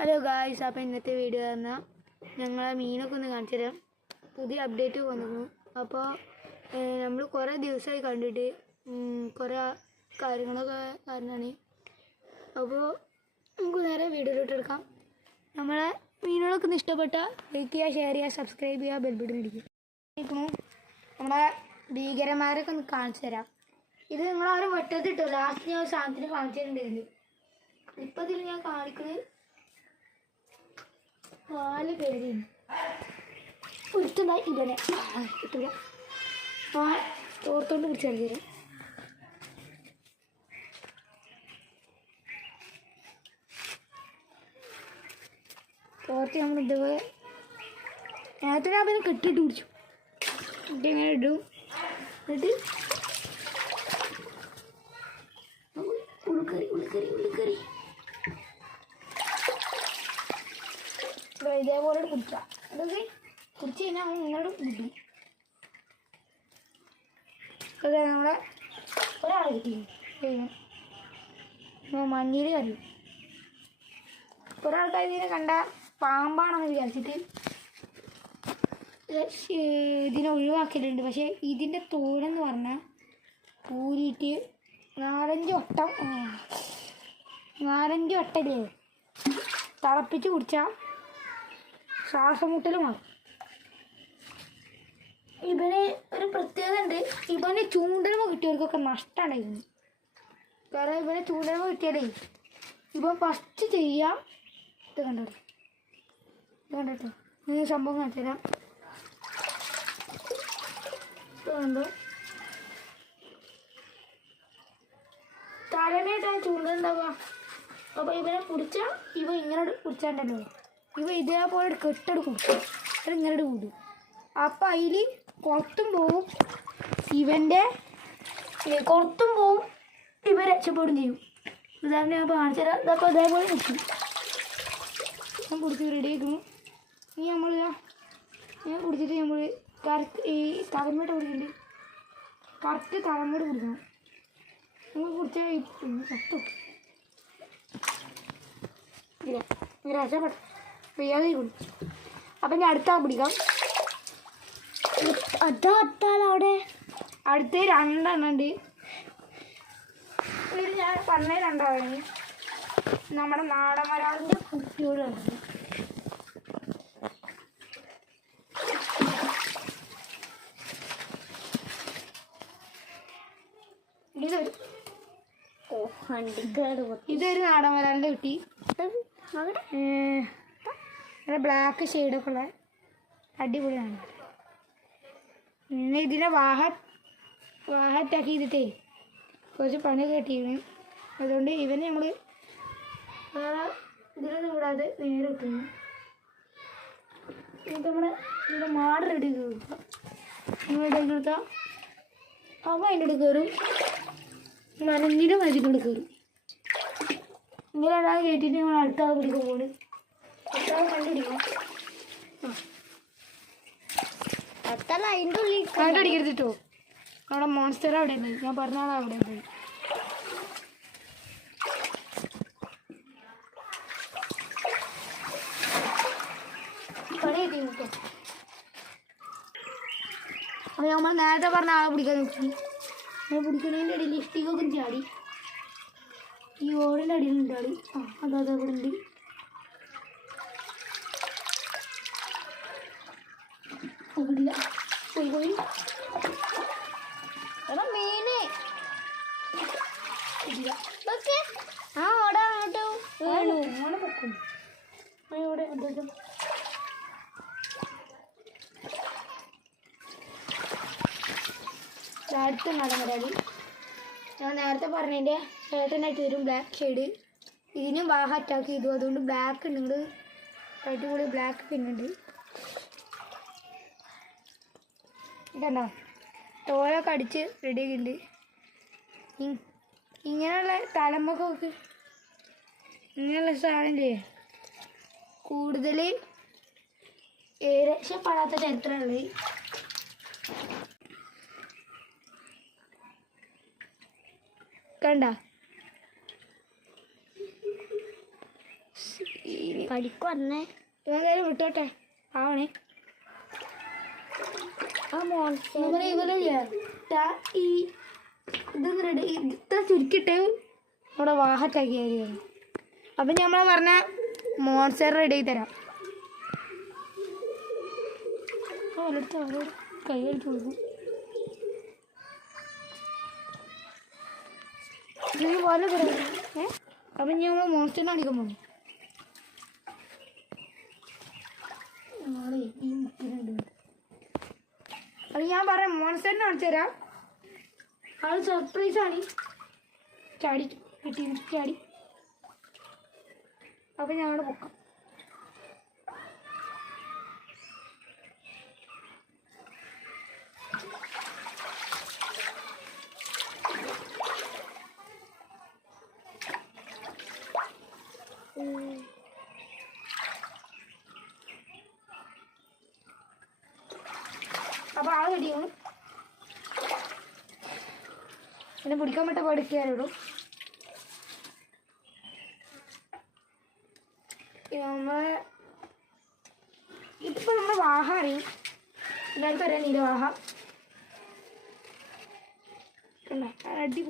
Hello guys, അപ്പോൾ ഇന്നത്തെ video പറഞ്ഞാൽ ഞങ്ങളെ മീനൊക്കെ ഒന്ന് കാണിച്ചു തരാം. പുതിയ അപ്ഡേറ്റ് വന്നിരുന്നു. അപ്പോൾ നമ്മൾ കുറേ ദിവസമായി കണ്ടിട്ട് കുറേ കാര്യങ്ങളൊക്കെ കാരണമാണ്. അപ്പോൾ നമുക്ക് നേരെ വീഡിയോയിലോട്ട് എടുക്കാം. നമ്മളെ മീനുകളൊക്കെ ഒന്ന് ഇഷ്ടപ്പെട്ടാൽ ലൈക്ക് ചെയ്യുക, ഷെയർ ചെയ്യുക, സബ്സ്ക്രൈബ് ചെയ്യുക, ബെൽ ബട്ടൺ അടിക്കുക. നമ്മളെ ഭീകരന്മാരൊക്കെ ഒന്ന് കാണിച്ചു തരാം. ഇത് നിങ്ങളാരും വെട്ടത്തിട്ടോ, ലാസ്റ്റ് ഞാൻ സാധനത്തിന് കാണിച്ചിട്ടുണ്ടായിരുന്നു. ഇപ്പം ഇതിൽ ഞാൻ കാണിക്കുന്നത് 4 പേരാണ്. ഒരുത്തുണ്ടായി ഇവനെ കിട്ടില്ല. തോർത്തോണ്ട് പിടിച്ചാൽ തരാം. തോർത്ത് നമ്മൾ ഇതുപോലെ നേരത്തെ ഞാൻ പിന്നെ കെട്ടിട്ട് പിടിച്ചു. ഇങ്ങനെ ഇടും. എന്നിട്ട് ഉള്ളിക്കറി ഇതേപോലെ കുടിക്കാം. അതൊക്കെ കുടിച്ച് കഴിഞ്ഞാൽ നിങ്ങളോട് കിട്ടും. അതെ, നമ്മളെ ഒരാളെ കിട്ടി മഞ്ഞയിൽ കറി. ഒരാൾക്കാർ ഇതിനെ കണ്ട പാമ്പാണെന്ന് വിചാരിച്ചിട്ട് ഇതിനെ ഒഴിവാക്കിയിട്ടുണ്ട്. പക്ഷേ ഇതിൻ്റെ തോടെന്ന് പറഞ്ഞാൽ ഊരിയിട്ട് 4-5 വട്ടല്ലേ തിളപ്പിച്ച് കുടിച്ചാൽ ശ്വാസമുട്ടൽ മാറും. ഇവന് ഒരു പ്രത്യേകത ഉണ്ട്. ഇവന് ചൂണ്ടലുമ കിട്ടിയവർക്കൊക്കെ നഷ്ടമായിരുന്നു. കാരണം ഇവനെ ചൂണ്ടലുമ കിട്ടിയാലേ ഇവൻ ഫസ്റ്റ് ചെയ്യാം. ഇത് കണ്ടോ ഈ സംഭവം കാണിച്ചു തരാം. കണ്ടോ, തലമേട്ടാണ് ചൂണ്ടലുണ്ടാവുക. അപ്പോൾ ഇവനെ പിടിച്ചാൽ ഇവ ഇങ്ങനെ പിടിച്ചാണ്ടല്ലോ, ഇവ ഇതേപോലെ കെട്ടെടുക്കും. ഇങ്ങനെ കൂടും. അപ്പം അതിൽ പുറത്തും പോവും, പുറത്തും പോവും, ഇവ രക്ഷപ്പെടും ചെയ്യും. ഉദാഹരണം ഞാൻ കാണിച്ചു തരാം. ഇതൊക്കെ അതേപോലെ നിൽക്കും. ഞാൻ പിടിച്ച് റെഡി ആക്കുന്നു. ഇനി നമ്മൾ പിടിച്ചിട്ട് നമ്മൾ ഈ തലമേട്ട് പിടിക്കുന്നുണ്ട്. കറക്റ്റ് തലമേട്ട് പിടിക്കണം. നമ്മൾ പിടിച്ചാൽ പറ്റും. ഇല്ല, രക്ഷപ്പെട്ടു പെയ്യാതെ കുടിച്ചു. അപ്പം ഞാൻ അടുത്ത പിടിക്കാം. അവിടെ അടുത്ത 2 എണ്ണം ഉണ്ട്. ഇത് ഞാൻ പറഞ്ഞ 2 നമ്മുടെ നാടൻ വരാളിൻ്റെ കുട്ടിയോടാണ്. ഇതൊരു നാടൻ വരാളിൻ്റെ കുട്ടി. ബ്ലാക്ക് ഷെയ്ഡൊക്കെ ഉള്ള അടിപൊളിയാണ്. പിന്നെ ഇതിനെ വാഹറ്റാക്കി ചെയ്തിട്ടേ കുറച്ച് പണിയൊക്കെ കിട്ടിയിരുന്നു. അതുകൊണ്ട് ഇവനെ നമ്മൾ വേറെ ഇതിലൊന്നും കൂടാതെ നേരെ കിട്ടുന്നു. ഇത് ഇവിടെ മാട് റെഡി കൊടുക്കുക. റെഡി കൊടുത്താൽ അവ അതിൻ്റെ അടുത്ത് കയറും, നനഞ്ഞിലും അതിൻ്റെ കൂടെ കയറും. ഇങ്ങനെ ഒരാൾ കയറ്റിയിട്ട് നമ്മൾ അടുത്ത ആൾ പിടിക്കാൻ പോകുന്നത്. കണ്ടുപിടിക്കണം. കണ്ടടിക്കരുതിട്ടോ. അവിടെ മോൺസ്റ്റർ അവിടെ പോയി. ഞാൻ പറഞ്ഞ ആൾ അവിടെ പോയി. പണി കിട്ടി. അപ്പോൾ നമ്മൾ നേരത്തെ പറഞ്ഞ ആളെ പിടിക്കാൻ നോക്കി. നമ്മൾ പിടിക്കുന്നതിൻ്റെ ഇടയിൽ ലിഫ്റ്റിക്കൊക്കെ ചാടി. ഈ ഓടിൻ്റെ അടിയിലുണ്ട് ആളി. അതാ അവിടെ ഉണ്ട്. ഇല്ല, പോയി എടാ മീന് ഇല്ല. ഓടാ അങ്ങോട്ട് വേണു അങ്ങനെ പൊക്കും. ഇവിടെ അടുത്ത നടന്നരാളി. ഞാൻ നേരത്തെ പറഞ്ഞതിൻ്റെ ചേട്ടനായിട്ട് വരും ബ്ലാക്ക് ഷെയ്ഡ്. ഇതിനും വാഹ അറ്റാക്ക് ചെയ്തു. അതുകൊണ്ട് ബ്ലാക്ക് ഉണ്ട്. ഇങ്ങോട്ട് അടിപൊളി ബ്ലാക്ക് പിന്നുണ്ട്. ഇതണ്ടോ, തോലൊക്കെ അടിച്ച് റെഡി ആക്കിയിട്ടുണ്ട്. ഇങ്ങനെയുള്ള തലമുഖമൊക്കെ ഇങ്ങനെയുള്ള സാധനമില്ലേ കൂടുതൽ രക്ഷപ്പെടാത്ത ചരിത്രമുള്ളത്. കണ്ട ഇനി പഠിക്ക് വന്നേ. ഇവൻ വിട്ടോട്ടെ ആവണേ. ആ മോൺസ്റ്റർ ഈ ഇതൊന്ന് റെഡി ഇത്ര ചുരുക്കിട്ട് നമ്മുടെ വാഹത്താക്കിയായിരുന്നു. അപ്പം നമ്മൾ പറഞ്ഞ മോൺസ്റ്റർ റെഡി ആക്കി തരാം. അവരെടുത്ത് അവരോട് കൈ അടിച്ചു കൊടുക്കും. പോലെ പറയാം. അപ്പം ഇനി നമ്മൾ മോൺസ്റ്ററിനെ അടിക്കാൻ പോകും. ഈ മുക്കിനുണ്ട്. അത് ഞാൻ പറയാം, മോൺസ്റ്ററിനെ അടിച്ചു തരാം. അത് സർപ്രൈസാണ്. ചാടി കിട്ടി ചാടി. അപ്പം ഞാൻ അവിടെ പൊക്കാം. അപ്പോൾ ആ കടിയാണ് എന്നെ പിടിക്കാൻ പറ്റ പഠിക്കാനോടു. ഇതിപ്പോൾ നമ്മുടെ വാഹ അറിയും. എല്ലാവർക്കും അറിയാം നീല വാഹ. അടി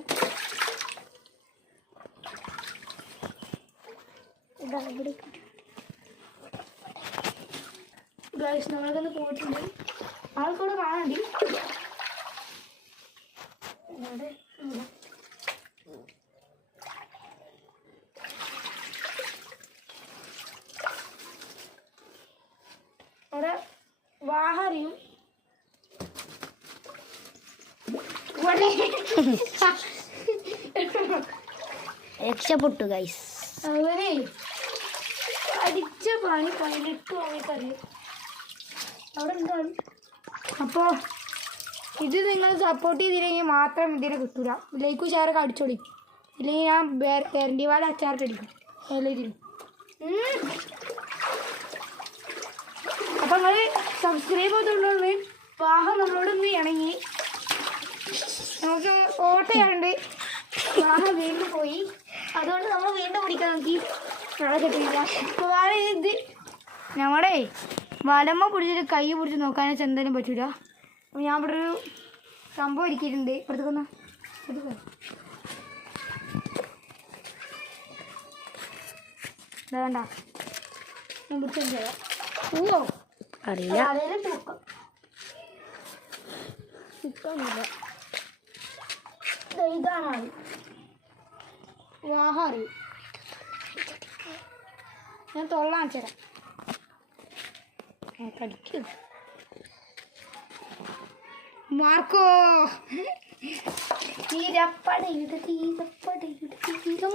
ഗൈസ് നമ്മളൊക്കെ പോയിട്ടുണ്ട്. ആൾക്കൂടെ കാണണ്ടി. അവിടെ വാഹ അറിയും. രക്ഷപ്പെട്ടു ഗൈസ്. അവനെ അടിച്ച പണി 18 മണിക്കറിയും. അവിടെ എന്താണ്? അപ്പോൾ ഇത് നിങ്ങൾ സപ്പോർട്ട് ചെയ്തില്ലെങ്കിൽ മാത്രം ഇതിനെ കിട്ടൂല. ലൈക്കും ഷെയറൊക്കെ അടിച്ചോളി. ഇല്ലെങ്കിൽ ഞാൻ തെരണ്ടിവാട് അച്ചാറിട്ട് അടിക്കും എല്ലാത്തിനും. അപ്പം നിങ്ങൾ സബ്സ്ക്രൈബ് ചെയ്തുകൊണ്ടുള്ള വാഹം നമ്മളോടൊന്ന് ഇണങ്ങി. നമുക്ക് ഓട്ടയുണ്ട്. വാഹം വീണ്ടും പോയി. അതുകൊണ്ട് നമ്മൾ വീണ്ടും പിടിക്കാൻ നോക്കി. നാളെ കിട്ടിയില്ല. ഇപ്പോൾ ഇത് ഞങ്ങളുടെ വലമ്മ പിടിച്ചിട്ട് കൈ പിടിച്ച് നോക്കാനും എന്തായാലും പറ്റൂല. അപ്പോൾ ഞാൻ ഇവിടെ ഒരു സംഭവം ഒരുക്കിയിട്ടുണ്ട്. ഇപ്പുറത്തേക്കൊന്ന് വേണ്ട ഞാൻ പിടിച്ചാൽ പോവോ അറിയില്ല. അതേലും തൂക്കം കിട്ടുന്നില്ല. ഇതാണ് വാഹ അറിയും. ഞാൻ തൊള്ളാൻ തരാം. കടിക്കും മാർക്കോ. തീരപ്പടയുടെ തീരപ്പടയുടെ തീരം.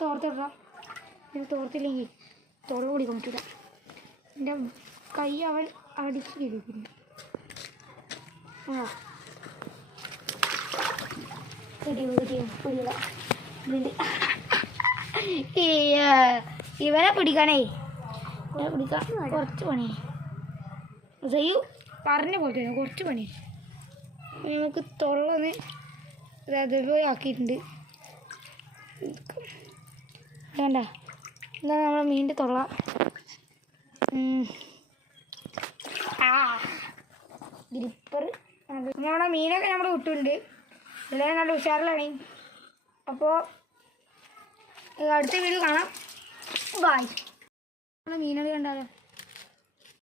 തോർത്തിടാം. ഇത് തോർത്തില്ലെങ്കിൽ തൊള്ള കുടിക്കാൻ പറ്റില്ല. എൻ്റെ കൈ അവൻ അടിച്ച് കിടക്കുന്നു. ഇവനെ പിടിക്കാനേ പിടിക്കാൻ കുറച്ച് പണിയായി. സയ്യു പറഞ്ഞ പോലെ തന്നെ കുറച്ച് പണി. നമുക്ക് തൊള്ളന്ന് അതേപോലെ ആക്കിയിട്ടുണ്ട്. വേണ്ട എന്താ നമ്മളെ മീൻ്റെ തൊള്ള. ഗ്രിപ്പർ നമ്മുടെ മീനൊക്കെ നമ്മൾ വിട്ടിട്ടുണ്ട്. എല്ലാവരും നല്ല ഉഷാറിലാണ്. അപ്പോൾ അടുത്ത വീഡിയോ കാണാം. ബൈ. നമ്മളെ മീനൊക്കെ കണ്ടാലോ.